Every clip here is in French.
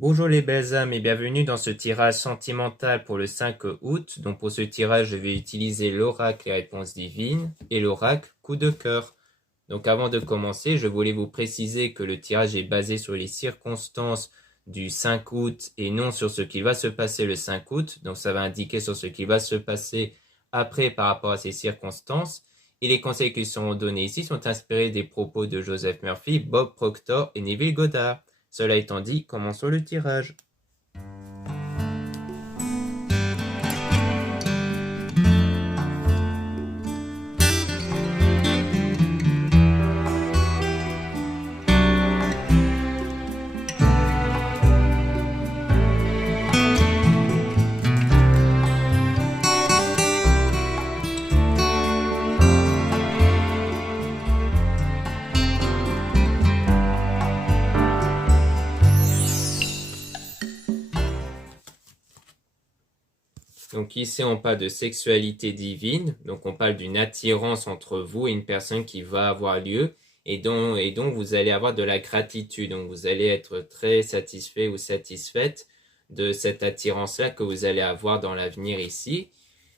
Bonjour les belles âmes et bienvenue dans ce tirage sentimental pour le 5 août. Donc pour ce tirage, je vais utiliser l'oracle et réponses divines et l'oracle coup de cœur. Donc avant de commencer, je voulais vous préciser que le tirage est basé sur les circonstances du 5 août et non sur ce qui va se passer le 5 août. Donc ça va indiquer sur ce qui va se passer après par rapport à ces circonstances. Et les conseils qui seront donnés ici sont inspirés des propos de Joseph Murphy, Bob Proctor et Neville Goddard. Cela étant dit, commençons le tirage. Donc ici, on parle de sexualité divine. Donc on parle d'une attirance entre vous et une personne qui va avoir lieu et dont vous allez avoir de la gratitude. Donc vous allez être très satisfait ou satisfaite de cette attirance-là que vous allez avoir dans l'avenir ici,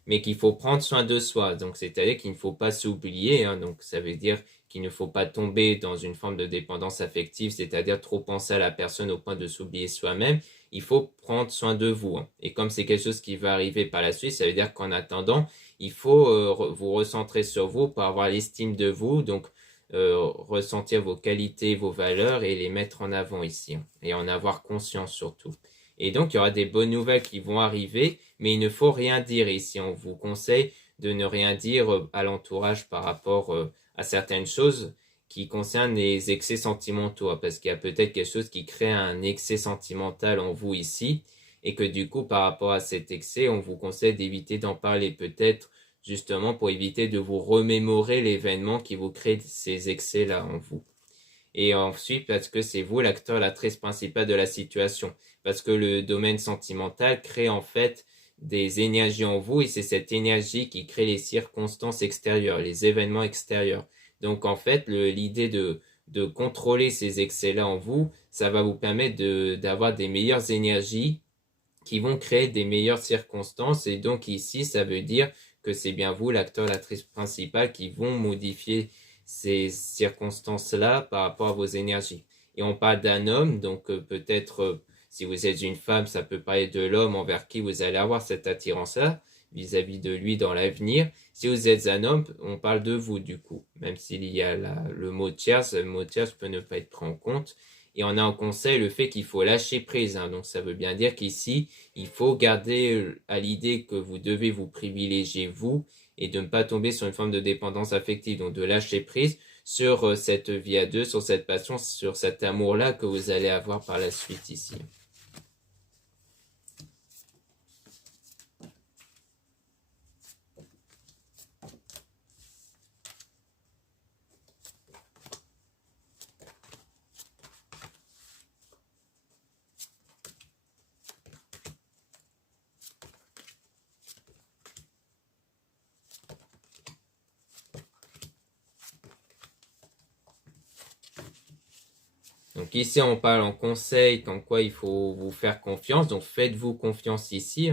mais qu'il faut prendre soin de soi. Donc c'est-à-dire qu'il ne faut pas s'oublier. Donc ça veut dire qu'il ne faut pas tomber dans une forme de dépendance affective, c'est-à-dire trop penser à la personne au point de s'oublier soi-même. Il faut prendre soin de vous. Et comme c'est quelque chose qui va arriver par la suite, ça veut dire qu'en attendant, il faut vous recentrer sur vous pour avoir l'estime de vous, donc ressentir vos qualités, vos valeurs et les mettre en avant ici. Et en avoir conscience surtout. Et donc, il y aura des bonnes nouvelles qui vont arriver, mais il ne faut rien dire ici. On vous conseille de ne rien dire à l'entourage par rapport à certaines choses qui concerne les excès sentimentaux, parce qu'il y a peut-être quelque chose qui crée un excès sentimental en vous ici, et que du coup, par rapport à cet excès, on vous conseille d'éviter d'en parler, peut-être justement pour éviter de vous remémorer l'événement qui vous crée ces excès-là en vous. Et ensuite, parce que c'est vous l'acteur, l'actrice principale de la situation, parce que le domaine sentimental crée en fait des énergies en vous, et c'est cette énergie qui crée les circonstances extérieures, les événements extérieurs. Donc en fait, l'idée de contrôler ces excès-là en vous, ça va vous permettre d'avoir des meilleures énergies qui vont créer des meilleures circonstances. Et donc ici, ça veut dire que c'est bien vous, l'acteur, l'actrice principale, qui vont modifier ces circonstances-là par rapport à vos énergies. Et on parle d'un homme, donc peut-être si vous êtes une femme, ça peut parler de l'homme envers qui vous allez avoir cette attirance-là vis-à-vis de lui dans l'avenir. Si vous êtes un homme, on parle de vous du coup, même s'il y a le mot tierce, le mot tierce peut ne pas être pris en compte. Et on a en conseil le fait qu'il faut lâcher prise. Donc ça veut bien dire qu'ici, il faut garder à l'idée que vous devez vous privilégier vous et de ne pas tomber sur une forme de dépendance affective. Donc de lâcher prise sur cette vie à deux, sur cette passion, sur cet amour-là que vous allez avoir par la suite ici. Donc ici, on parle en conseil, comme quoi il faut vous faire confiance. Donc faites-vous confiance ici.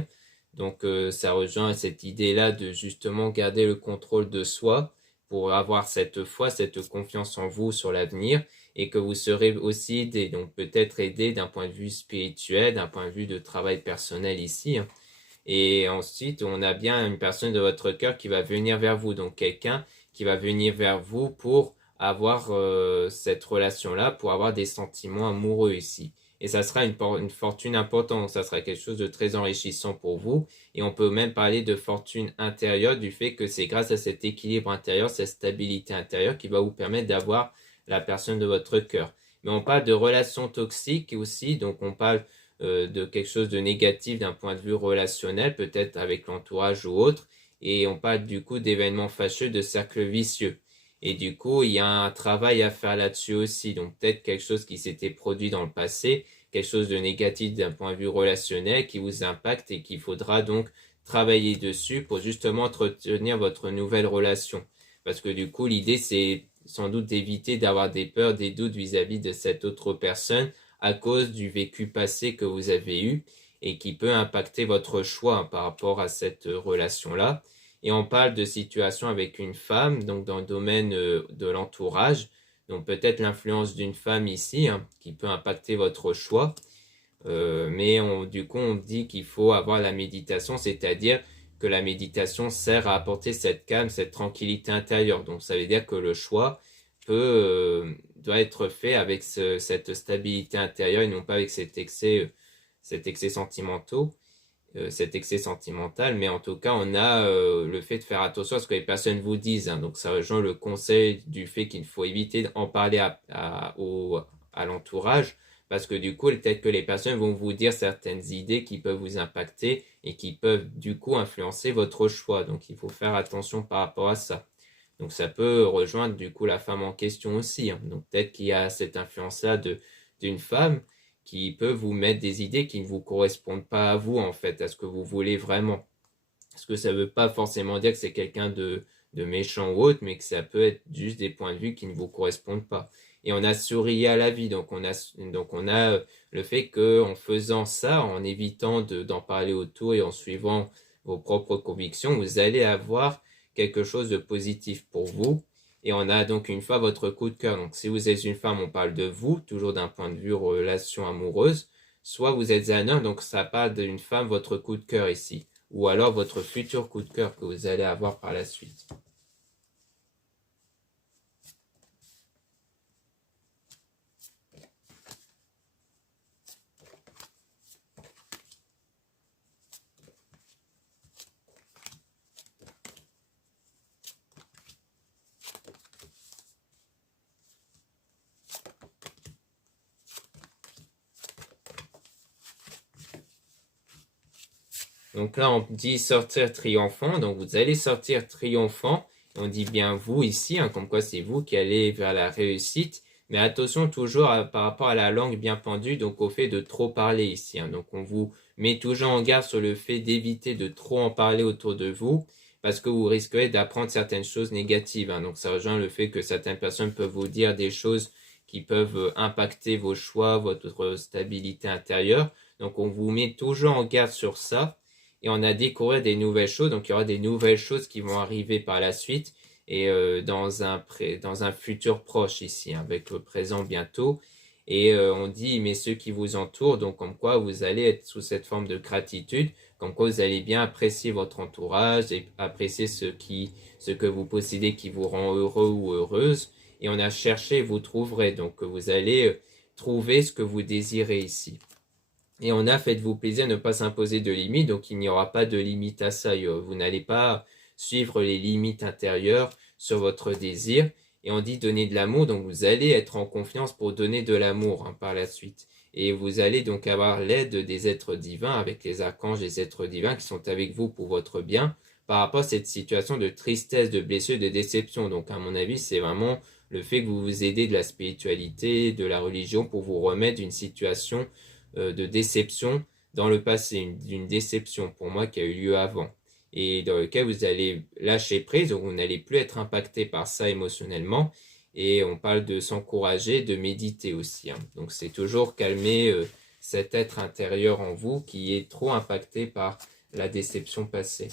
Donc ça rejoint cette idée-là de justement garder le contrôle de soi pour avoir cette foi, cette confiance en vous sur l'avenir et que vous serez aussi aidé. Donc peut-être aidé d'un point de vue spirituel, d'un point de vue de travail personnel ici. Et ensuite, on a bien une personne de votre cœur qui va venir vers vous. Donc quelqu'un qui va venir vers vous pour avoir cette relation-là, pour avoir des sentiments amoureux ici. Et ça sera une fortune importante, ça sera quelque chose de très enrichissant pour vous. Et on peut même parler de fortune intérieure, du fait que c'est grâce à cet équilibre intérieur, cette stabilité intérieure qui va vous permettre d'avoir la personne de votre cœur. Mais on parle de relations toxiques aussi, donc on parle de quelque chose de négatif d'un point de vue relationnel, peut-être avec l'entourage ou autre. Et on parle du coup d'événements fâcheux, de cercles vicieux. Et du coup, il y a un travail à faire là-dessus aussi. Donc peut-être quelque chose qui s'était produit dans le passé, quelque chose de négatif d'un point de vue relationnel qui vous impacte et qu'il faudra donc travailler dessus pour justement entretenir votre nouvelle relation. Parce que du coup, l'idée, c'est sans doute d'éviter d'avoir des peurs, des doutes vis-à-vis de cette autre personne à cause du vécu passé que vous avez eu et qui peut impacter votre choix par rapport à cette relation-là. Et on parle de situation avec une femme, donc dans le domaine de l'entourage, donc peut-être l'influence d'une femme ici qui peut impacter votre choix. Mais du coup, on dit qu'il faut avoir la méditation, c'est-à-dire que la méditation sert à apporter cette calme, cette tranquillité intérieure. Donc ça veut dire que le choix doit être fait avec cette stabilité intérieure et non pas avec cet excès cet excès sentimental. Mais en tout cas, on a le fait de faire attention à ce que les personnes vous disent. Donc ça rejoint le conseil du fait qu'il faut éviter d'en parler à l'entourage. Parce que du coup, peut-être que les personnes vont vous dire certaines idées qui peuvent vous impacter et qui peuvent du coup influencer votre choix. Donc il faut faire attention par rapport à ça. Donc ça peut rejoindre du coup la femme en question aussi. Donc peut-être qu'il y a cette influence-là d'une femme qui peut vous mettre des idées qui ne vous correspondent pas à vous en fait, à ce que vous voulez vraiment. Parce que ça ne veut pas forcément dire que c'est quelqu'un de méchant ou autre, mais que ça peut être juste des points de vue qui ne vous correspondent pas. Et on a souri à la vie, donc on a le fait qu'en faisant ça, en évitant d'en parler autour et en suivant vos propres convictions, vous allez avoir quelque chose de positif pour vous. Et on a donc une fois votre coup de cœur. Donc si vous êtes une femme, on parle de vous, toujours d'un point de vue relation amoureuse. Soit vous êtes un homme, donc ça parle d'une femme, votre coup de cœur ici. Ou alors votre futur coup de cœur que vous allez avoir par la suite. Donc là, on dit sortir triomphant. Donc vous allez sortir triomphant. On dit bien vous ici, comme quoi c'est vous qui allez vers la réussite. Mais attention toujours par rapport à la langue bien pendue, donc au fait de trop parler ici. Donc on vous met toujours en garde sur le fait d'éviter de trop en parler autour de vous, parce que vous risquerez d'apprendre certaines choses négatives. Donc ça rejoint le fait que certaines personnes peuvent vous dire des choses qui peuvent impacter vos choix, votre stabilité intérieure. Donc on vous met toujours en garde sur ça. Et on a découvert des nouvelles choses, donc il y aura des nouvelles choses qui vont arriver par la suite et dans un futur proche ici, avec le présent bientôt. Et on dit, mais ceux qui vous entourent, donc comme quoi vous allez être sous cette forme de gratitude, comme quoi vous allez bien apprécier votre entourage et apprécier ce que vous possédez qui vous rend heureux ou heureuse. Et on a cherché, vous trouverez, donc vous allez trouver ce que vous désirez ici. Et on a faites-vous plaisir, ne pas s'imposer de limites, donc il n'y aura pas de limite à ça. Vous n'allez pas suivre les limites intérieures sur votre désir. Et on dit donner de l'amour, donc vous allez être en confiance pour donner de l'amour par la suite. Et vous allez donc avoir l'aide des êtres divins, avec les archanges des êtres divins qui sont avec vous pour votre bien, par rapport à cette situation de tristesse, de blessure, de déception. Donc à mon avis, c'est vraiment le fait que vous vous aidez de la spiritualité, de la religion pour vous remettre d'une situation de déception dans le passé, d'une déception pour moi qui a eu lieu avant, et dans lequel vous allez lâcher prise, donc vous n'allez plus être impacté par ça émotionnellement, et on parle de s'encourager, de méditer aussi. Donc c'est toujours calmer cet être intérieur en vous qui est trop impacté par la déception passée.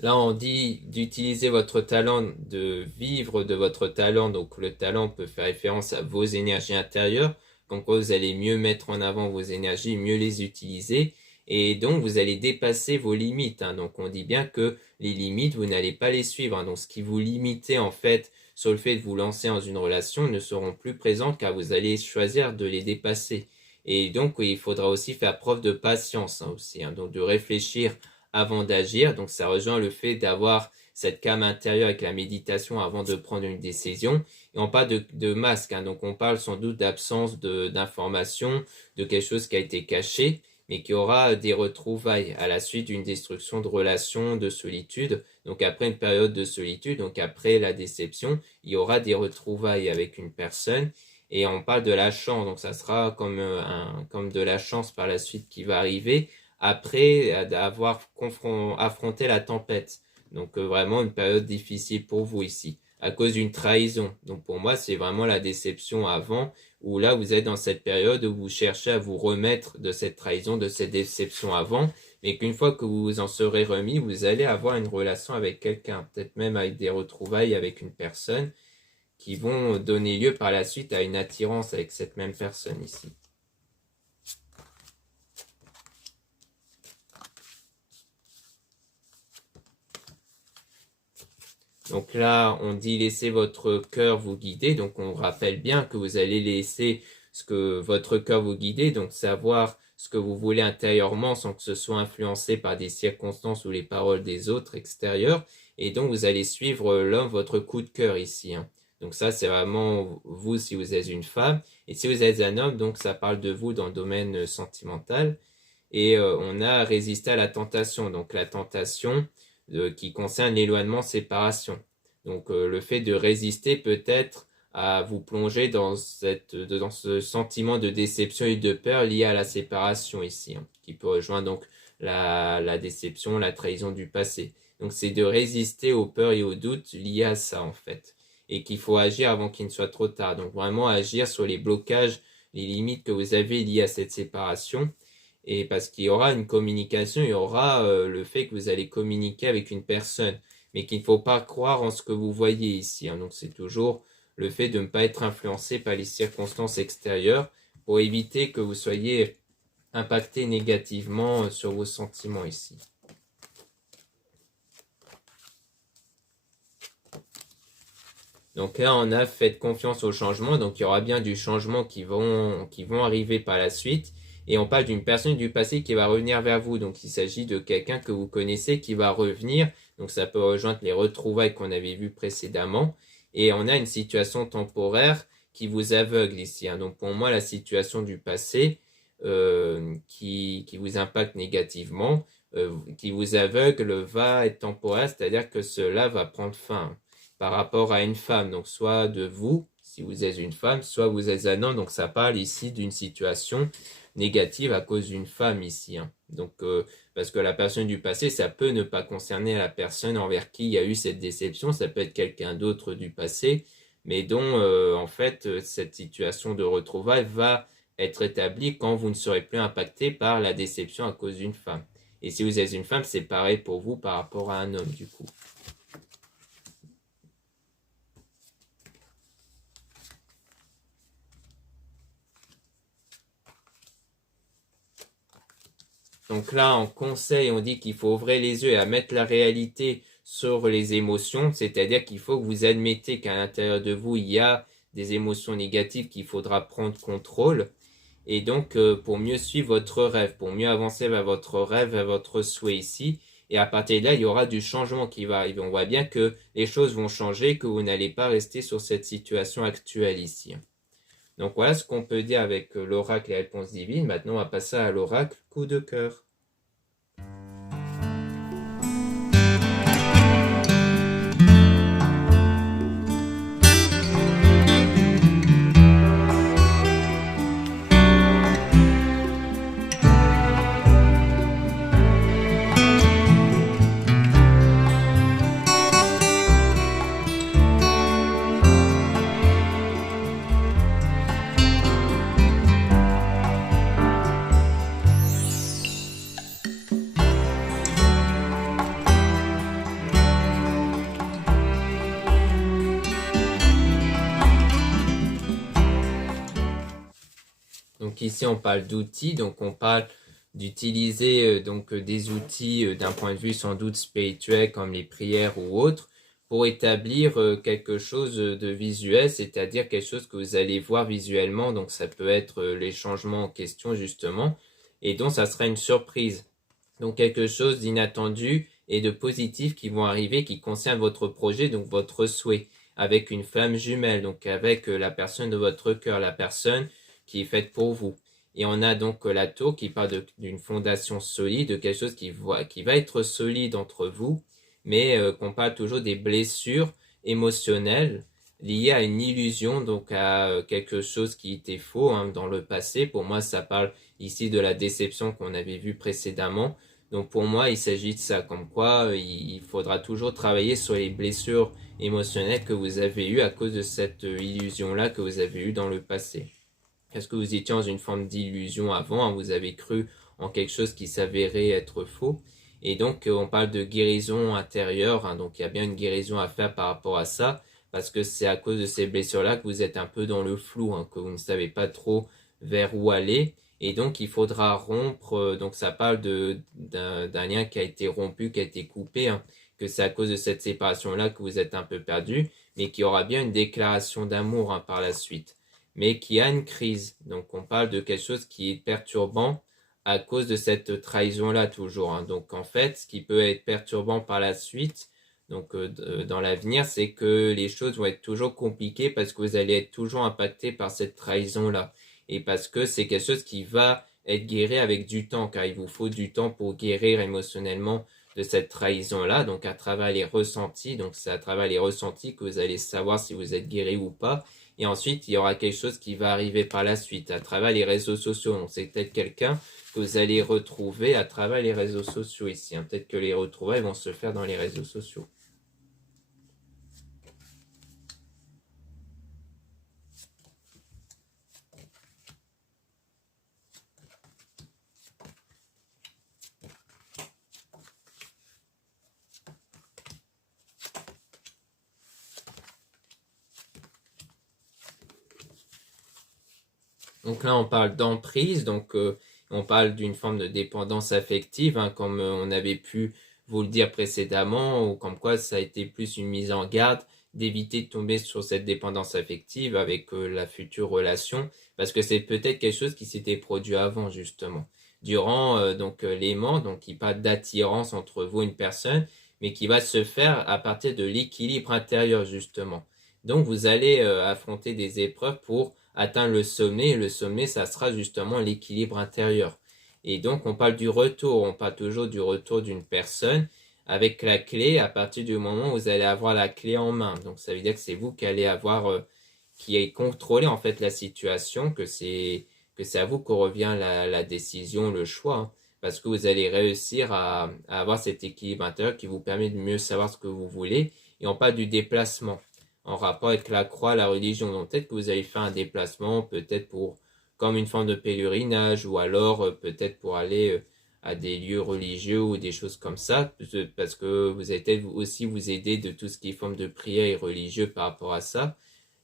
Là, on dit d'utiliser votre talent, de vivre de votre talent. Donc, le talent peut faire référence à vos énergies intérieures. Donc, vous allez mieux mettre en avant vos énergies, mieux les utiliser. Et donc, vous allez dépasser vos limites. Donc, on dit bien que les limites, vous n'allez pas les suivre. Donc, ce qui vous limitait, en fait, sur le fait de vous lancer dans une relation ne seront plus présents car vous allez choisir de les dépasser. Et donc, il faudra aussi faire preuve de patience aussi. Donc, de réfléchir avant d'agir. Donc ça rejoint le fait d'avoir cette calme intérieure avec la méditation avant de prendre une décision. Et on parle de masque, donc on parle sans doute d'absence d'information, de quelque chose qui a été caché, mais qui aura des retrouvailles à la suite d'une destruction de relations, de solitude. Donc après une période de solitude, donc après la déception, il y aura des retrouvailles avec une personne. Et on parle de la chance, donc ça sera comme de la chance par la suite qui va arriver, après avoir affronté la tempête. Donc vraiment une période difficile pour vous ici, à cause d'une trahison. Donc pour moi, c'est vraiment la déception avant, où là, vous êtes dans cette période où vous cherchez à vous remettre de cette trahison, de cette déception avant, mais qu'une fois que vous en serez remis, vous allez avoir une relation avec quelqu'un, peut-être même avec des retrouvailles avec une personne, qui vont donner lieu par la suite à une attirance avec cette même personne ici. Donc là, on dit laissez votre cœur vous guider. Donc on rappelle bien que vous allez laisser ce que votre cœur vous guider, donc savoir ce que vous voulez intérieurement sans que ce soit influencé par des circonstances ou les paroles des autres extérieurs. Et donc vous allez suivre l'homme, votre coup de cœur ici. Donc ça, c'est vraiment vous si vous êtes une femme. Et si vous êtes un homme, donc ça parle de vous dans le domaine sentimental. Et on a résisté à la tentation. Donc la tentation qui concerne l'éloignement, séparation. Donc le fait de résister peut-être à vous plonger dans ce sentiment de déception et de peur lié à la séparation ici, qui peut rejoindre donc la déception, la trahison du passé. Donc c'est de résister aux peurs et aux doutes liés à ça en fait. Et qu'il faut agir avant qu'il ne soit trop tard. Donc vraiment agir sur les blocages, les limites que vous avez liées à cette séparation. Et parce qu'il y aura une communication, il y aura le fait que vous allez communiquer avec une personne, mais qu'il ne faut pas croire en ce que vous voyez ici. Donc c'est toujours le fait de ne pas être influencé par les circonstances extérieures pour éviter que vous soyez impacté négativement sur vos sentiments ici. Donc là, on a fait confiance au changement, donc il y aura bien du changement qui vont arriver par la suite. Et on parle d'une personne du passé qui va revenir vers vous. Donc il s'agit de quelqu'un que vous connaissez qui va revenir. Donc ça peut rejoindre les retrouvailles qu'on avait vues précédemment. Et on a une situation temporaire qui vous aveugle ici. Donc pour moi, la situation du passé qui vous impacte négativement, qui vous aveugle, va être temporaire, c'est-à-dire que cela va prendre fin par rapport à une femme. Donc soit de vous, si vous êtes une femme, soit vous êtes un homme. Donc ça parle ici d'une situation négative à cause d'une femme ici. Donc, parce que la personne du passé, ça peut ne pas concerner la personne envers qui il y a eu cette déception, ça peut être quelqu'un d'autre du passé, mais dont, en fait, cette situation de retrouvailles va être établie quand vous ne serez plus impacté par la déception à cause d'une femme. Et si vous êtes une femme, c'est pareil pour vous par rapport à un homme, du coup. Donc là, en conseil, on dit qu'il faut ouvrir les yeux et à mettre la réalité sur les émotions, c'est-à-dire qu'il faut que vous admettez qu'à l'intérieur de vous, il y a des émotions négatives qu'il faudra prendre contrôle. Et donc, pour mieux suivre votre rêve, pour mieux avancer vers votre rêve, vers votre souhait ici. Et à partir de là, il y aura du changement qui va arriver. On voit bien que les choses vont changer, que vous n'allez pas rester sur cette situation actuelle ici. Donc voilà ce qu'on peut dire avec l'oracle et les réponses divines. Maintenant, on va passer à l'oracle coup de cœur. Donc ici, on parle d'outils, donc on parle d'utiliser des outils d'un point de vue sans doute spirituel comme les prières ou autres pour établir quelque chose de visuel, c'est-à-dire quelque chose que vous allez voir visuellement. Donc ça peut être les changements en question justement, et donc ça sera une surprise. Donc quelque chose d'inattendu et de positif qui vont arriver, qui concerne votre projet, donc votre souhait, avec une flamme jumelle, donc avec la personne de votre cœur, la personne qui est faite pour vous. Et on a donc la tour qui parle d'une fondation solide, de quelque chose qui va être solide entre vous, mais qu'on parle toujours des blessures émotionnelles lié à une illusion, donc à quelque chose qui était faux dans le passé. Pour moi, ça parle ici de la déception qu'on avait vue précédemment. Donc pour moi, il s'agit de ça, comme quoi il faudra toujours travailler sur les blessures émotionnelles que vous avez eues à cause de cette illusion-là que vous avez eue dans le passé. Est-ce que vous étiez dans une forme d'illusion avant, vous avez cru en quelque chose qui s'avérait être faux? Et donc, on parle de guérison intérieure, donc il y a bien une guérison à faire par rapport à ça, parce que c'est à cause de ces blessures-là que vous êtes un peu dans le flou, que vous ne savez pas trop vers où aller. Et donc, il faudra rompre, donc ça parle d'un lien qui a été rompu, qui a été coupé, que c'est à cause de cette séparation-là que vous êtes un peu perdu, mais qu'il y aura bien une déclaration d'amour par la suite, mais qui a une crise. Donc on parle de quelque chose qui est perturbant à cause de cette trahison-là toujours. Donc en fait, ce qui peut être perturbant par la suite, donc dans l'avenir, c'est que les choses vont être toujours compliquées parce que vous allez être toujours impacté par cette trahison-là. Et parce que c'est quelque chose qui va être guéri avec du temps, car il vous faut du temps pour guérir émotionnellement de cette trahison-là, donc à travers les ressentis. Donc c'est à travers les ressentis que vous allez savoir si vous êtes guéri ou pas. Et ensuite, il y aura quelque chose qui va arriver par la suite à travers les réseaux sociaux. Donc c'est peut-être quelqu'un que vous allez retrouver à travers les réseaux sociaux ici. Peut-être que les retrouvailles vont se faire dans les réseaux sociaux. Donc là, on parle d'emprise, donc on parle d'une forme de dépendance affective, comme on avait pu vous le dire précédemment, ou comme quoi ça a été plus une mise en garde d'éviter de tomber sur cette dépendance affective avec la future relation, parce que c'est peut-être quelque chose qui s'était produit avant justement, durant l'aimant, donc qui parle d'attirance entre vous et une personne, mais qui va se faire à partir de l'équilibre intérieur justement. Donc vous allez affronter des épreuves pour atteindre le sommet, et le sommet, ça sera justement l'équilibre intérieur. Et donc, on parle du retour, on parle toujours du retour d'une personne avec la clé à partir du moment où vous allez avoir la clé en main. Donc, ça veut dire que c'est vous qui allez avoir, qui est contrôlé en fait la situation, que c'est à vous que revient la décision, le choix, parce que vous allez réussir à avoir cet équilibre intérieur qui vous permet de mieux savoir ce que vous voulez. Et on parle du déplacement en rapport avec la croix, la religion. Donc peut-être que vous allez faire un déplacement, peut-être pour comme une forme de pèlerinage, ou alors peut-être pour aller à des lieux religieux ou des choses comme ça, parce que vous allez peut-être aussi vous aider de tout ce qui est forme de prière et religieux par rapport à ça.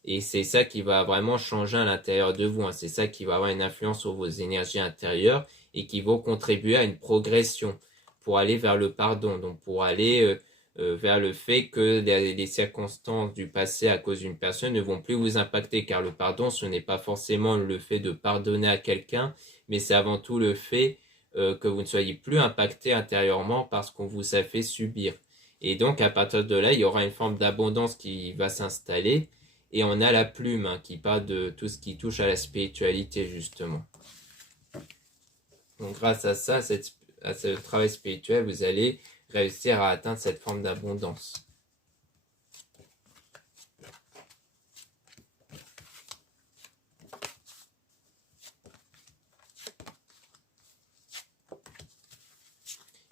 Et c'est ça qui va vraiment changer à l'intérieur de vous. C'est ça qui va avoir une influence sur vos énergies intérieures et qui vont contribuer à une progression pour aller vers le pardon, donc pour aller vers le fait que les circonstances du passé à cause d'une personne ne vont plus vous impacter, car le pardon, ce n'est pas forcément le fait de pardonner à quelqu'un, mais c'est avant tout le fait que vous ne soyez plus impacté intérieurement parce qu'on vous a fait subir. Et donc, à partir de là, il y aura une forme d'abondance qui va s'installer, et on a la plume qui parle de tout ce qui touche à la spiritualité, justement. Donc, grâce à ça, à ce travail spirituel, vous allez réussir à atteindre cette forme d'abondance.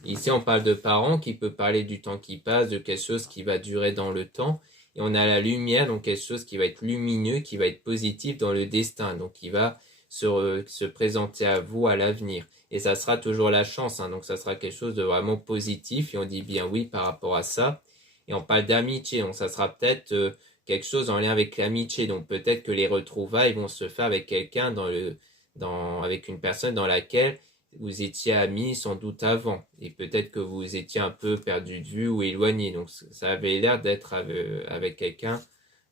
Ici, on parle de parents qui peut parler du temps qui passe, de quelque chose qui va durer dans le temps. Et on a la lumière, donc quelque chose qui va être lumineux, qui va être positif dans le destin, donc qui va se présenter à vous à l'avenir. Et ça sera toujours la chance, donc ça sera quelque chose de vraiment positif, et on dit bien oui par rapport à ça. Et on parle d'amitié, donc ça sera peut-être quelque chose en lien avec l'amitié, donc peut-être que les retrouvailles vont se faire avec quelqu'un avec une personne dans laquelle vous étiez amis sans doute avant, et peut-être que vous étiez un peu perdu de vue ou éloigné, donc ça avait l'air d'être avec quelqu'un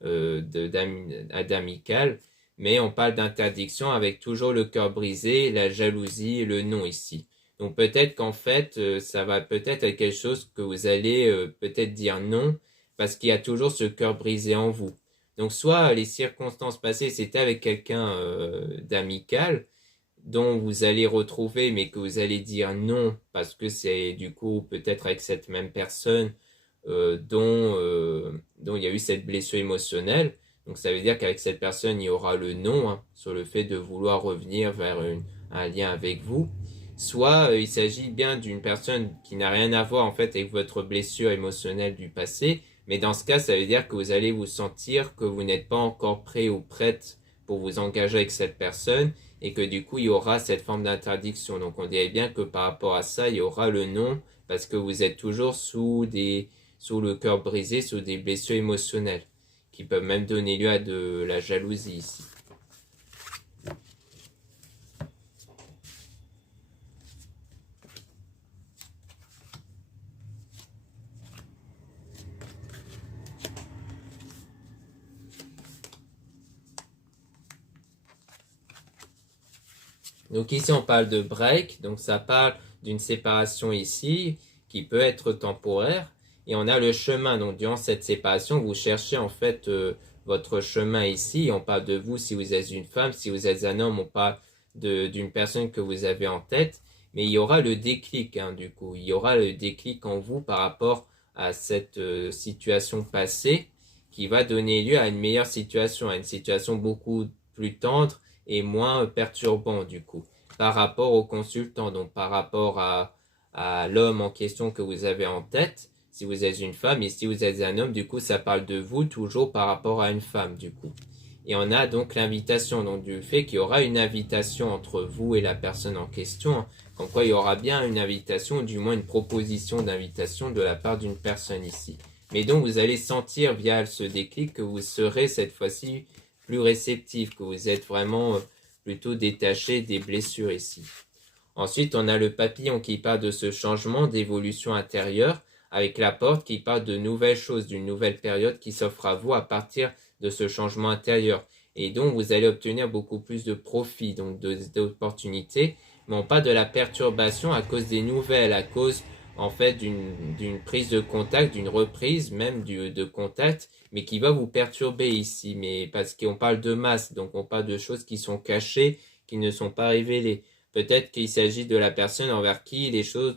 d'amical, mais on parle d'interdiction avec toujours le cœur brisé, la jalousie et le non ici. Donc peut-être qu'en fait, ça va peut-être être quelque chose que vous allez peut-être dire non, parce qu'il y a toujours ce cœur brisé en vous. Donc soit les circonstances passées, c'était avec quelqu'un d'amical, dont vous allez retrouver, mais que vous allez dire non, parce que c'est du coup peut-être avec cette même personne dont il y a eu cette blessure émotionnelle. Donc ça veut dire qu'avec cette personne, il y aura le non hein, sur le fait de vouloir revenir vers un lien avec vous. Soit il s'agit bien d'une personne qui n'a rien à voir en fait avec votre blessure émotionnelle du passé, mais dans ce cas, ça veut dire que vous allez vous sentir que vous n'êtes pas encore prêt ou prête pour vous engager avec cette personne et que du coup, il y aura cette forme d'interdiction. Donc on dirait bien que par rapport à ça, il y aura le non parce que vous êtes toujours sous le cœur brisé, sous des blessures émotionnelles qui peuvent même donner lieu à de la jalousie ici. Donc ici on parle de break, donc ça parle d'une séparation ici qui peut être temporaire. Et on a le chemin, donc durant cette séparation, vous cherchez en fait votre chemin ici. On parle de vous si vous êtes une femme, si vous êtes un homme, on parle d'une personne que vous avez en tête. Mais il y aura le déclic hein, du coup, il y aura le déclic en vous par rapport à cette situation passée qui va donner lieu à une meilleure situation, à une situation beaucoup plus tendre et moins perturbant du coup par rapport au consultant, donc par rapport à l'homme en question que vous avez en tête, si vous êtes une femme, et si vous êtes un homme, du coup ça parle de vous toujours par rapport à une femme du coup. Et on a donc l'invitation, donc du fait qu'il y aura une invitation entre vous et la personne en question, hein, comme quoi il y aura bien une invitation, ou du moins une proposition d'invitation de la part d'une personne ici. Mais donc vous allez sentir via ce déclic que vous serez cette fois-ci plus réceptif, que vous êtes vraiment plutôt détaché des blessures ici. Ensuite, on a le papillon qui parle de ce changement d'évolution intérieure, avec la porte qui parle de nouvelles choses, d'une nouvelle période qui s'offre à vous à partir de ce changement intérieur. Et donc, vous allez obtenir beaucoup plus de profit, donc d'opportunités, mais on parle de la perturbation à cause des nouvelles, à cause en fait d'une prise de contact, d'une reprise même de contact, mais qui va vous perturber ici, mais parce qu'on parle de masse, donc on parle de choses qui sont cachées, qui ne sont pas révélées. Peut-être qu'il s'agit de la personne envers qui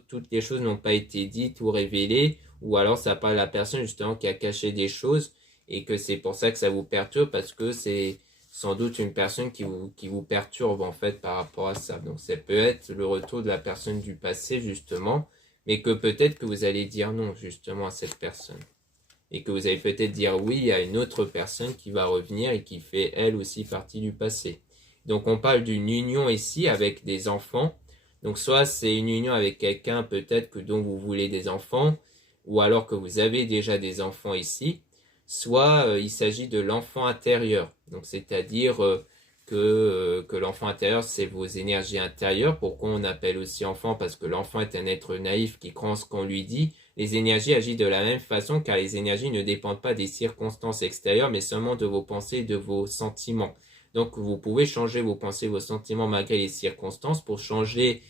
toutes les choses n'ont pas été dites ou révélées, ou alors ça parle de la personne justement qui a caché des choses, et que c'est pour ça que ça vous perturbe, parce que c'est sans doute une personne qui vous perturbe en fait par rapport à ça. Donc ça peut être le retour de la personne du passé justement, mais que peut-être que vous allez dire non justement à cette personne. Et que vous allez peut-être dire oui à une autre personne qui va revenir et qui fait elle aussi partie du passé. Donc on parle d'une union ici avec des enfants. Donc soit c'est une union avec quelqu'un peut-être que dont vous voulez des enfants, ou alors que vous avez déjà des enfants ici, soit il s'agit de l'enfant intérieur. Donc c'est-à-dire que l'enfant intérieur, c'est vos énergies intérieures. Pourquoi on appelle aussi enfant? Parce que l'enfant est un être naïf qui croit en ce qu'on lui dit. Les énergies agissent de la même façon car les énergies ne dépendent pas des circonstances extérieures, mais seulement de vos pensées et de vos sentiments. Donc vous pouvez changer vos pensées, vos sentiments malgré les circonstances pour changer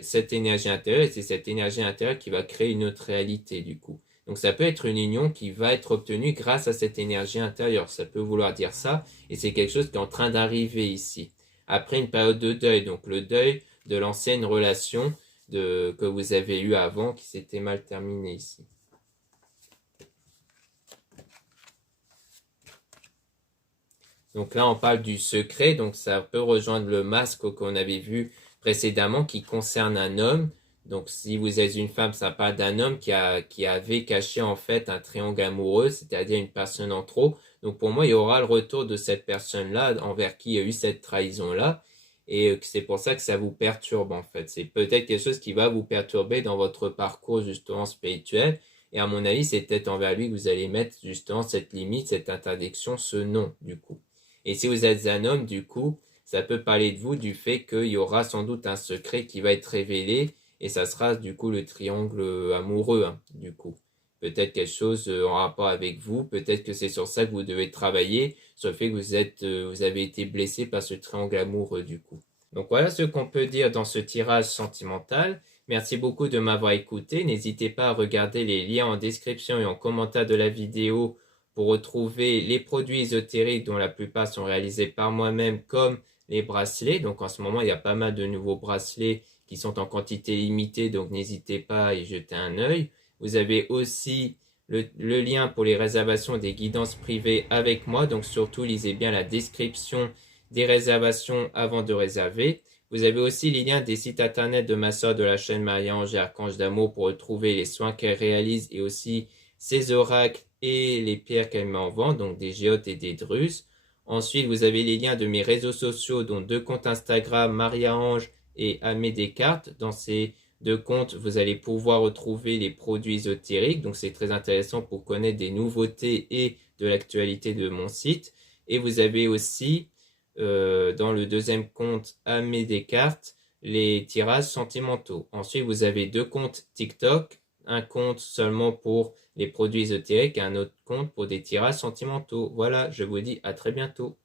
cette énergie intérieure, et c'est cette énergie intérieure qui va créer une autre réalité du coup. Donc ça peut être une union qui va être obtenue grâce à cette énergie intérieure, ça peut vouloir dire ça, et c'est quelque chose qui est en train d'arriver ici. Après une période de deuil, donc le deuil de l'ancienne relation que vous avez eue avant qui s'était mal terminée ici. Donc là, on parle du secret, donc ça peut rejoindre le masque qu'on avait vu précédemment qui concerne un homme. Donc si vous êtes une femme, ça parle d'un homme qui avait caché en fait un triangle amoureux, c'est-à-dire une personne en trop. Donc pour moi, il y aura le retour de cette personne-là envers qui il y a eu cette trahison-là. Et c'est pour ça que ça vous perturbe en fait. C'est peut-être quelque chose qui va vous perturber dans votre parcours justement spirituel. Et à mon avis, c'est peut-être envers lui que vous allez mettre justement cette limite, cette interdiction, ce non du coup. Et si vous êtes un homme, du coup, ça peut parler de vous du fait qu'il y aura sans doute un secret qui va être révélé et ça sera du coup le triangle amoureux, hein, du coup. Peut-être quelque chose en rapport avec vous, peut-être que c'est sur ça que vous devez travailler, sur le fait que vous avez été blessé par ce triangle amoureux, du coup. Donc voilà ce qu'on peut dire dans ce tirage sentimental. Merci beaucoup de m'avoir écouté. N'hésitez pas à regarder les liens en description et en commentaire de la vidéo pour retrouver les produits ésotériques dont la plupart sont réalisés par moi-même comme les bracelets. Donc en ce moment, il y a pas mal de nouveaux bracelets qui sont en quantité limitée, donc n'hésitez pas à y jeter un œil. Vous avez aussi le lien pour les réservations des guidances privées avec moi. Donc surtout, lisez bien la description des réservations avant de réserver. Vous avez aussi les liens des sites internet de ma sœur de la chaîne Marie-Ange et Archange d'Amour pour retrouver les soins qu'elle réalise et aussi ses oracles et les pierres qu'elle met en vente, donc des géodes et des drusses. Ensuite, vous avez les liens de mes réseaux sociaux, dont 2 comptes Instagram, Maria-Ange et Amé Descartes. Dans ces 2 comptes, vous allez pouvoir retrouver les produits ésotériques. Donc, c'est très intéressant pour connaître des nouveautés et de l'actualité de mon site. Et vous avez aussi, dans le 2e compte Amé Descartes, les tirages sentimentaux. Ensuite, vous avez 2 comptes TikTok, un compte seulement pour les produits ésotériques et un autre compte pour des tirages sentimentaux. Voilà, je vous dis à très bientôt.